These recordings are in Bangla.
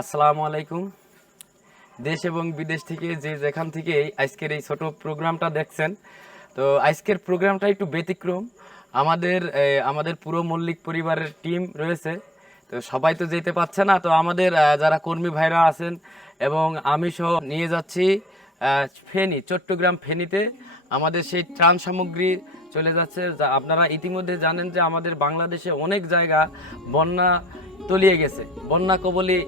আসসালামু আলাইকুম। দেশ এবং বিদেশ থেকে যে যেখান থেকে আজকের এই ছোট প্রোগ্রামটা দেখছেন, তো আজকের প্রোগ্রামটা একটু ব্যতিক্রম। আমাদের আমাদের পুরো মল্লিক পরিবারের টিম রয়েছে, তো সবাই তো যেতে পারছে না, তো আমাদের যারা কর্মী ভাইরা আছেন এবং আমি সহ নিয়ে যাচ্ছি ফেনী, চট্টগ্রাম ফেনীতে। আমাদের সেই ত্রাণ সামগ্রী চলে যাচ্ছে আপনারা ইতিমধ্যে জানেন যে আমাদের বাংলাদেশে অনেক জায়গা বন্যা তলিয়ে গেছে। বন্যা কবলী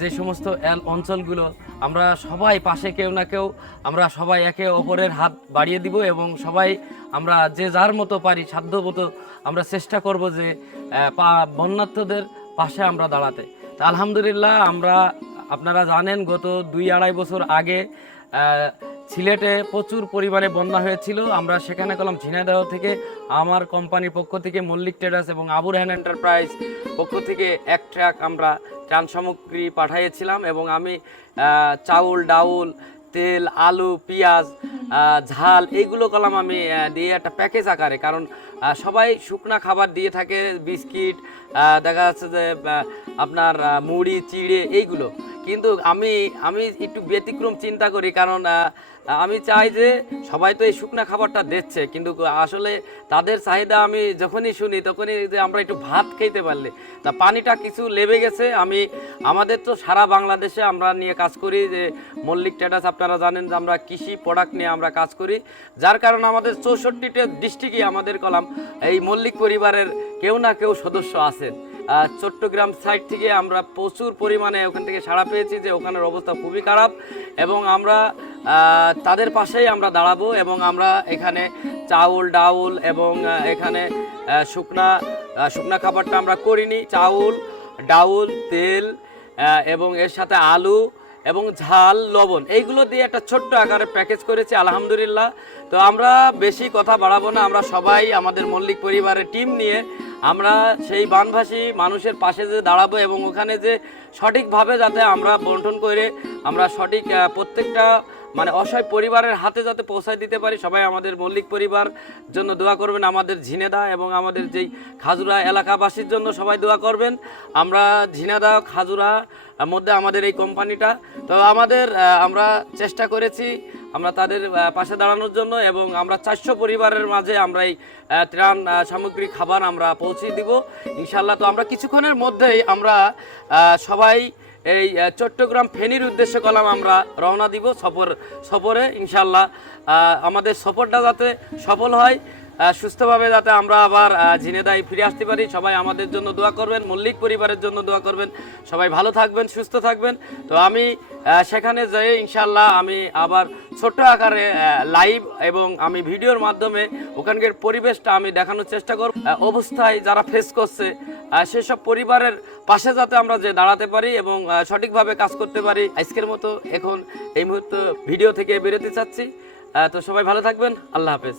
যে সমস্ত অঞ্চলগুলো, আমরা সবাই পাশে কেউ না কেউ, আমরা সবাই একে অপরের হাত বাড়িয়ে দিব এবং সবাই আমরা যে যার মতো পারি সাধ্য মতো আমরা চেষ্টা করব যে বন্যার্থদের পাশে আমরা দাঁড়াতে। তা আলহামদুলিল্লাহ, আমরা, আপনারা জানেন, গত দুই আড়াই বছর আগে সিলেটে প্রচুর পরিমাণে বন্যা হয়েছিল। আমরা সেখানে কলাম ঝিনাইদহ থেকে, আমার কোম্পানির পক্ষ থেকে, মল্লিক ট্রেডার্স এবং আবুর হ্যান এন্টারপ্রাইজ পক্ষ থেকে এক ট্রাক আমরা ত্রাণ সামগ্রী পাঠিয়েছিলাম এবং আমি চাউল ডাউল তেল আলু পেঁয়াজ ঝাল, এইগুলো কলাম আমি দিয়ে একটা প্যাকেজ আকারে। কারণ সবাই শুকনা খাবার দিয়ে থাকে, বিস্কিট দেখা যাচ্ছে যে আপনার মুড়ি, চিড়ে, এইগুলো। কিন্তু আমি আমি একটু ব্যতিক্রম চিন্তা করি, কারণ আমি চাই যে সবাই তো এই শুকনা খাবারটা দিচ্ছে কিন্তু আসলে তাদের চাহিদা আমি যখনই শুনি, তখনই যে আমরা একটু ভাত খেতে পারলে। তা পানিটা কিছু লেবে গেছে, আমি, আমাদের তো সারা বাংলাদেশে আমরা নিয়ে কাজ করি যে মল্লিক ট্যাটাস আপনারা জানেন যে আমরা কৃষি প্রোডাক্ট নিয়ে আমরা কাজ করি, যার কারণে আমাদের চৌষট্টিটা ডিস্ট্রিক্টই আমাদের কলাম, এই মল্লিক পরিবারের কেউ না কেউ সদস্য আছেন। চট্টগ্রাম সাইড থেকে আমরা প্রচুর পরিমাণে ওখান থেকে সাড়া পেয়েছি যে ওখানের অবস্থা খুবই খারাপ এবং আমরা তাদের পাশেই আমরা দাঁড়াবো এবং আমরা এখানে চাউল, ডাউল এবং এখানে শুকনা শুকনা খাবারটা আমরা করিনি। চাউল, ডাউল, তেল এবং এর সাথে আলু এবং ঝাল, লবণ, এইগুলো দিয়ে একটা ছোট্ট আকারে প্যাকেজ করেছি, আলহামদুলিল্লাহ। তো আমরা বেশি কথা বাড়াবো না, আমরা সবাই আমাদের মল্লিক পরিবারের টিম নিয়ে আমরা সেই বানভাসী মানুষের পাশে যে দাঁড়াবো এবং ওখানে যে সঠিকভাবে যাতে আমরা বন্টন করে আমরা সঠিক প্রত্যেকটা মানে অসহায় পরিবারের হাতে যাতে পৌঁছায় দিতে পারি, সবাই আমাদের মল্লিক পরিবার জন্য দোয়া করবেন, আমাদের ঝিনেদা এবং আমাদের যেই খাজুরা এলাকাবাসীর জন্য সবাই দোয়া করবেন। আমরা ঝিনাদা খাজুরা মধ্যে আমাদের এই কোম্পানিটা। তো আমাদের আমরা চেষ্টা করেছি আমরা তাদের পাশে দাঁড়ানোর জন্য এবং আমরা চারশো পরিবারের মাঝে আমরা এই ত্রাণ সামগ্রী, খাবার আমরা পৌঁছে দিব। ইনশাল্লাহ তো আমরা কিছুক্ষণের মধ্যেই আমরা সবাই এই চট্টগ্রাম ফেনীর উদ্দেশ্যে কলাম আমরা রওনা দিব সফর, সফরে। ইনশাল্লাহ আমাদের সফরটা যাতে সফল হয় সুস্থভাবে যাতে আমরা আবার ঝিনেদায় ফিরে আসতে পারি। সবাই আমাদের জন্য দোয়া করবেন, মল্লিক পরিবারের জন্য দোয়া করবেন। সবাই ভালো থাকবেন, সুস্থ থাকবেন। তো আমি সেখানে যাই ইনশাল্লাহ আমি আবার ছোট্ট আকারে লাইভ এবং আমি ভিডিওর মাধ্যমে ওখানকার পরিবেশটা আমি দেখানোর চেষ্টা করব। অবস্থায় যারা ফেস করছে সেসব পরিবারের পাশে যাতে আমরা যে দাঁড়াতে পারি এবং সঠিকভাবে কাজ করতে পারি, আজকের মতো এখন এই মুহূর্তে ভিডিও থেকে বেরোতে চাচ্ছি। তো সবাই ভালো থাকবেন, আল্লাহ হাফেজ।